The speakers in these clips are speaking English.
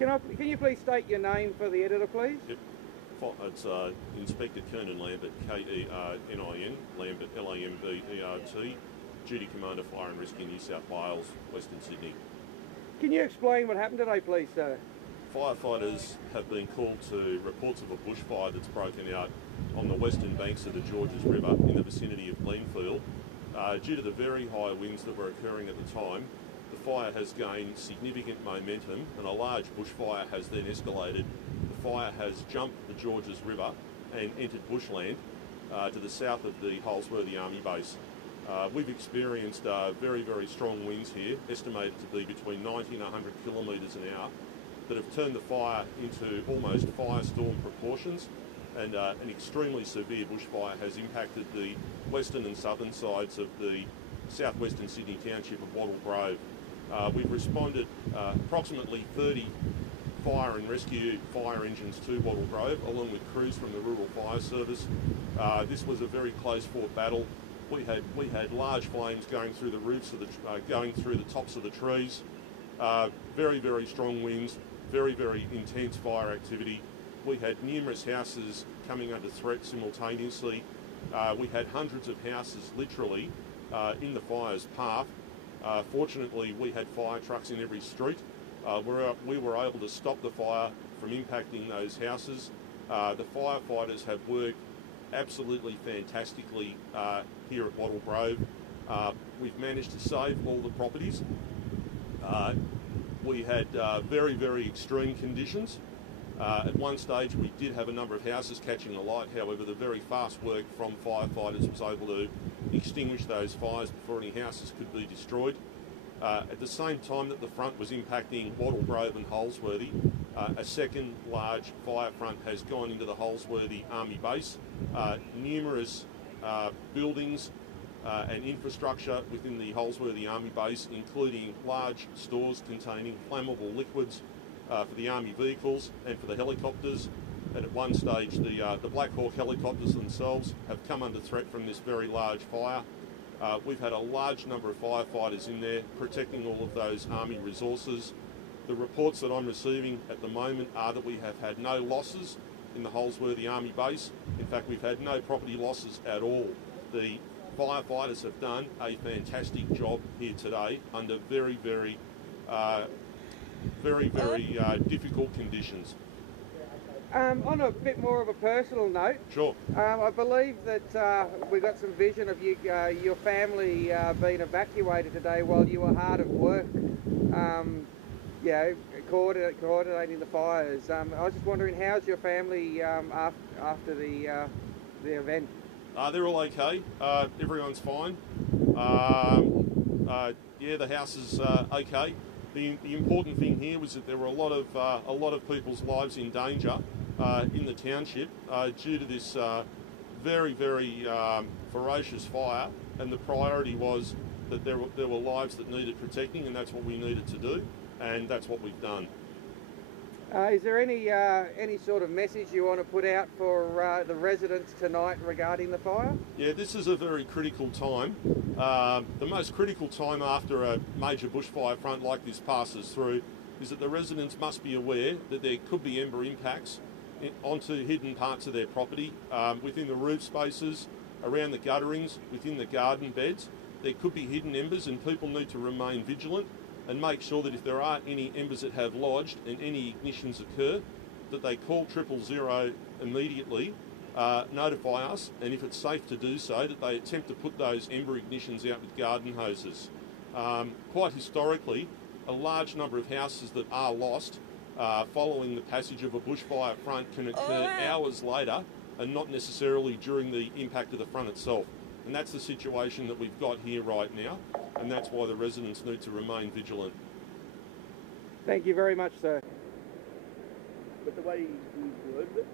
Can you please state your name for the editor, please? Yep. It's Inspector Kernan Lambert, K-E-R-N-I-N, Lambert, L-A-M-B-E-R-T, Duty Commander Fire and Rescue New South Wales, Western Sydney. Can you explain what happened today, please, sir? Firefighters have been called to reports of a bushfire that's broken out on the western banks of the Georges River in the vicinity of Glenfield. Due to the very high winds that were occurring at the time, the fire has gained significant momentum and a large bushfire has then escalated. The fire has jumped the Georges River and entered bushland to the south of the Holsworthy Army Base. We've experienced very, very strong winds here, estimated to be between 90 and 100 kilometres an hour, that have turned the fire into almost firestorm proportions, and an extremely severe bushfire has impacted the western and southern sides of the southwestern Sydney township of Wattle Grove. We've responded approximately 30 fire and rescue fire engines to Wattle Grove, along with crews from the Rural Fire Service. This was a very close fought battle. We had large flames going through the roofs of going through the tops of the trees. Very, very strong winds. Very, very intense fire activity. We had numerous houses coming under threat simultaneously. We had hundreds of houses literally in the fire's path. Fortunately, we had fire trucks in every street. We were able to stop the fire from impacting those houses. The firefighters have worked absolutely fantastically here at Wattle Grove. We've managed to save all the properties. We had very, very extreme conditions. At one stage we did have a number of houses catching alight, however the very fast work from firefighters was able to extinguish those fires before any houses could be destroyed. At the same time that the front was impacting Wattle Grove and Holsworthy, a second large fire front has gone into the Holsworthy Army Base. Numerous buildings and infrastructure within the Holsworthy Army Base, including large stores containing flammable liquids for the Army vehicles and for the helicopters. And at one stage, the Black Hawk helicopters themselves have come under threat from this very large fire. We've had a large number of firefighters in there protecting all of those Army resources. The reports that I'm receiving at the moment are that we have had no losses in the Holsworthy Army Base. In fact, we've had no property losses at all. The firefighters have done a fantastic job here today under very, very difficult conditions. On a bit more of a personal note, Sure. I believe that we got some vision of you, your family being evacuated today while you were hard at work, coordinating the fires. I was just wondering, how's your family after the event? They're all okay. Everyone's fine. The house is okay. The important thing here was that there were a lot of people's lives in danger in the township due to this very, very ferocious fire, and the priority was that there were lives that needed protecting, and that's what we needed to do, and that's what we've done. Is there any sort of message you want to put out for the residents tonight regarding the fire? Yeah, this is a very critical time. The most critical time after a major bushfire front like this passes through is that the residents must be aware that there could be ember impacts onto hidden parts of their property, within the roof spaces, around the gutterings, within the garden beds. There could be hidden embers, and people need to remain vigilant and make sure that if there are any embers that have lodged and any ignitions occur, that they call 000 immediately, notify us, and if it's safe to do so, that they attempt to put those ember ignitions out with garden hoses. Quite historically, a large number of houses that are lost following the passage of a bushfire front can occur hours later and not necessarily during the impact of the front itself. And that's the situation that we've got here right now, and that's why the residents need to remain vigilant. Thank you very much, sir. But the way you worded it,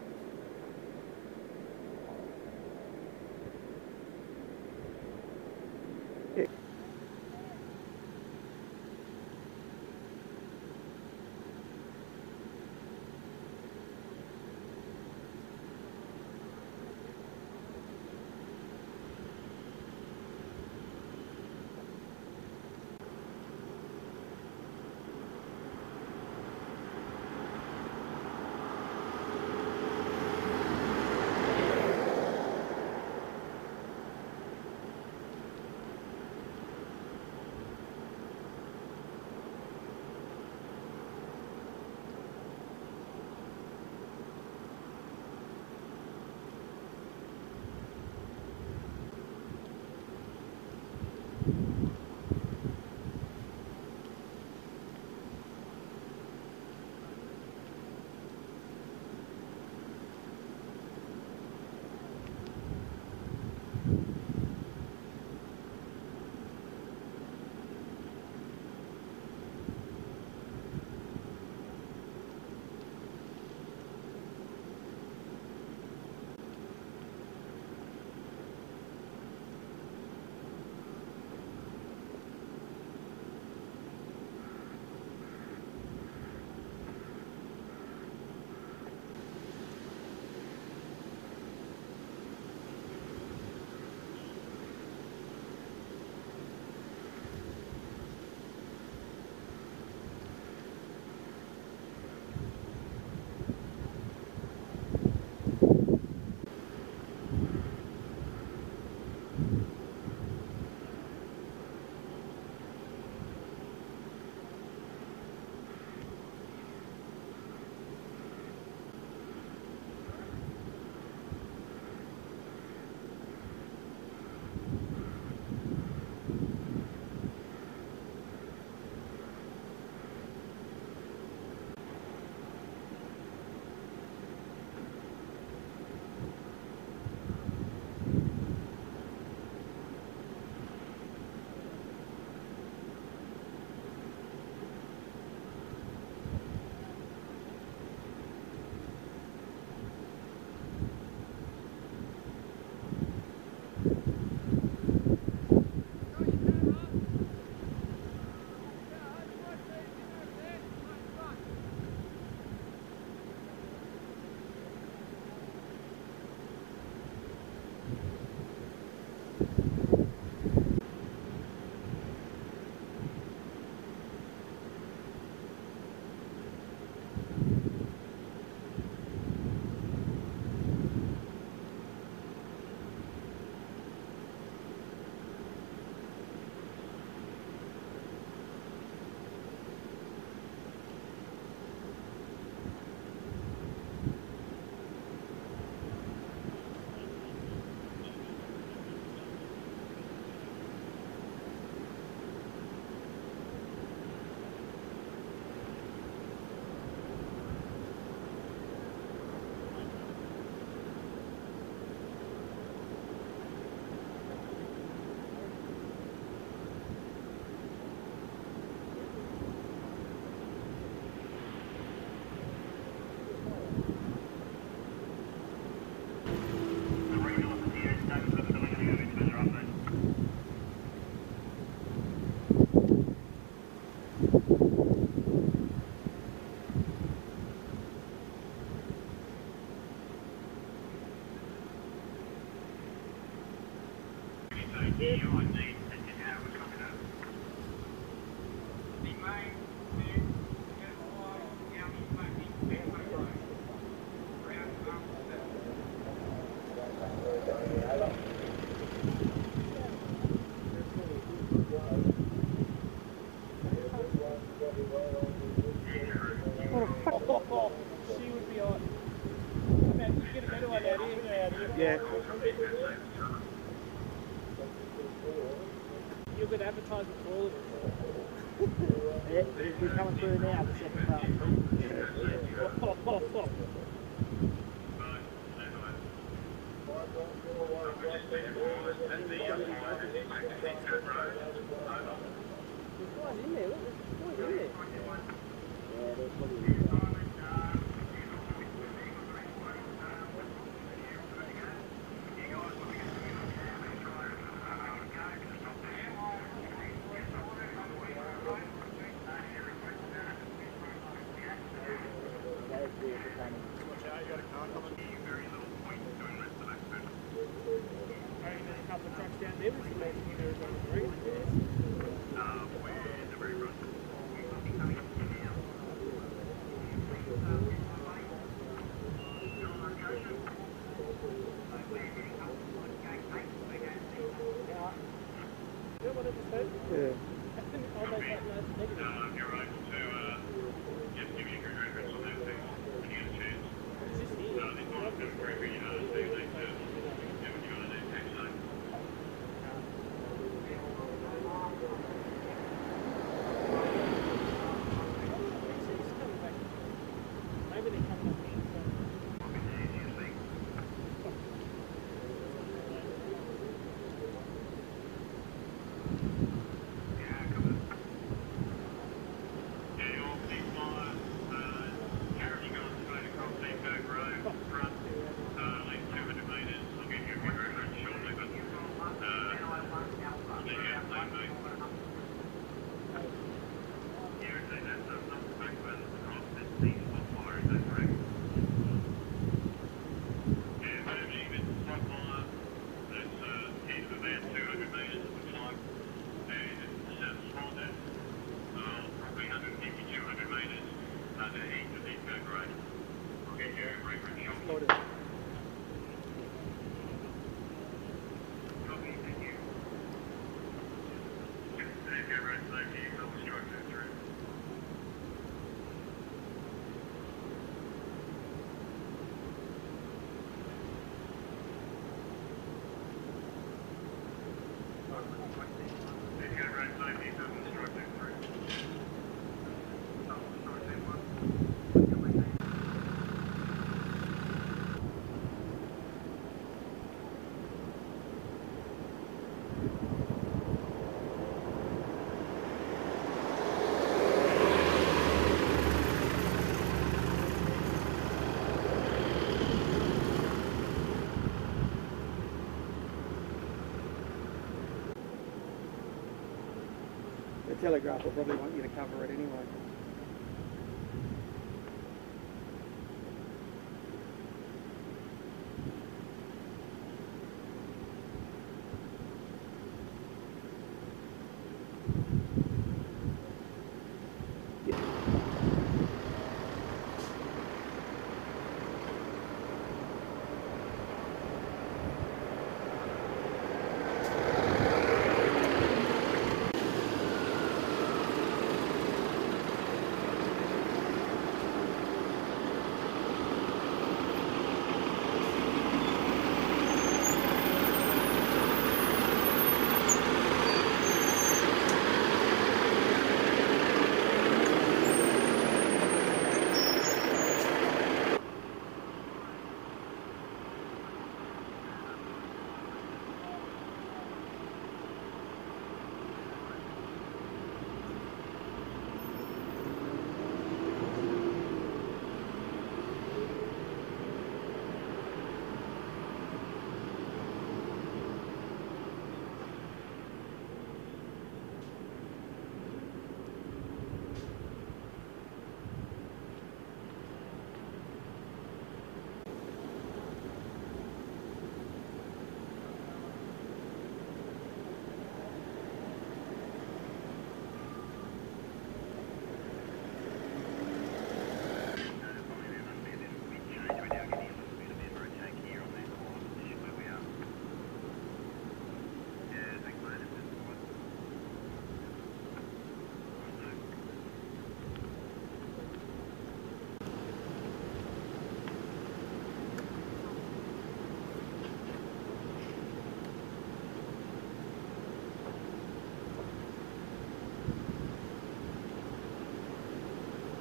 We're coming through now, the second part. There's guys in there, look, there's guys in there. Yeah, there's probably in there. The Telegraph will probably want you to cover it anyway.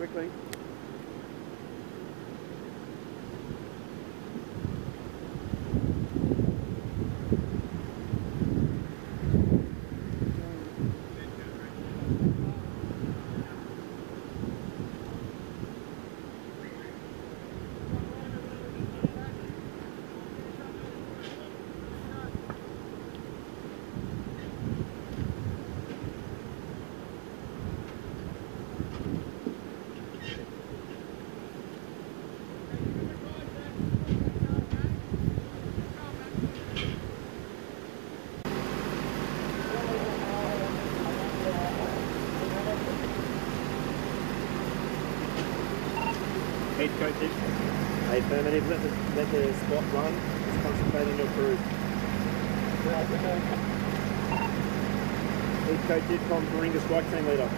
quickly. Heathcote did. Affirmative. Let the spot run. Just concentrate on your crew. Heathcote did from Baringa strike team leader.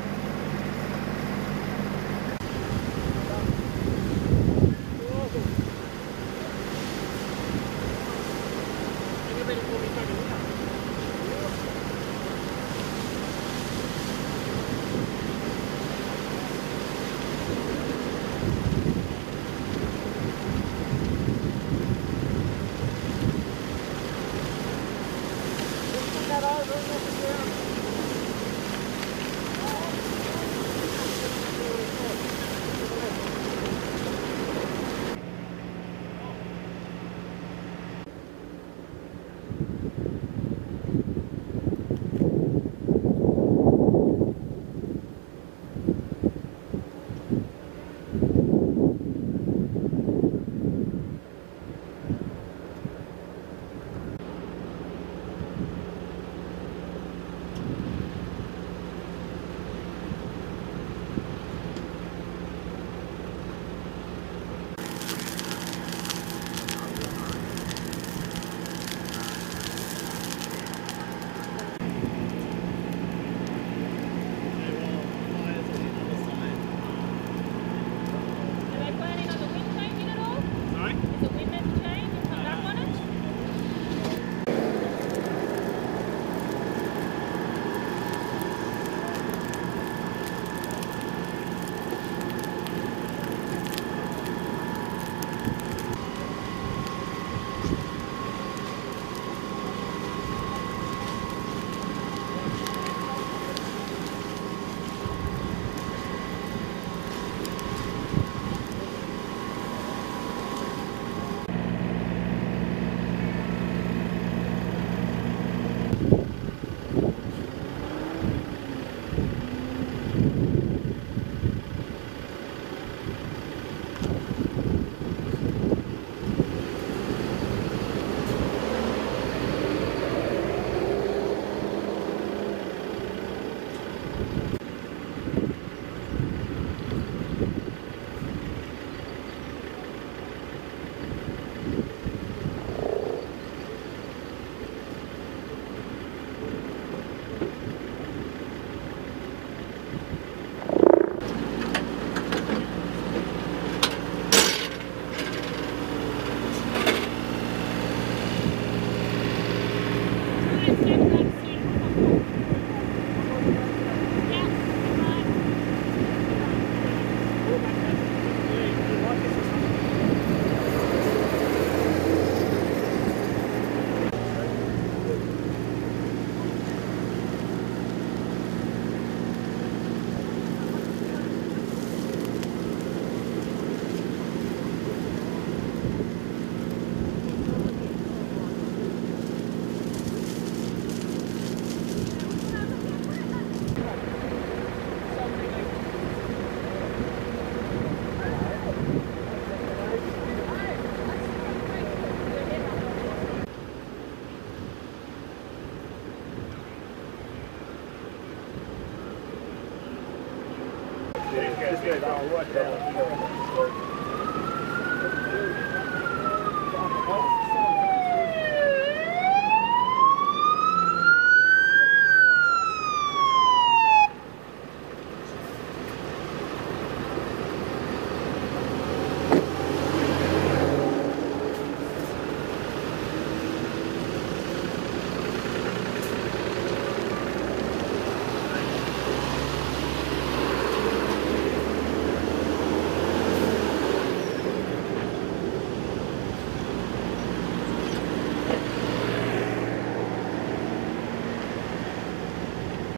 Just do that. I'll work out.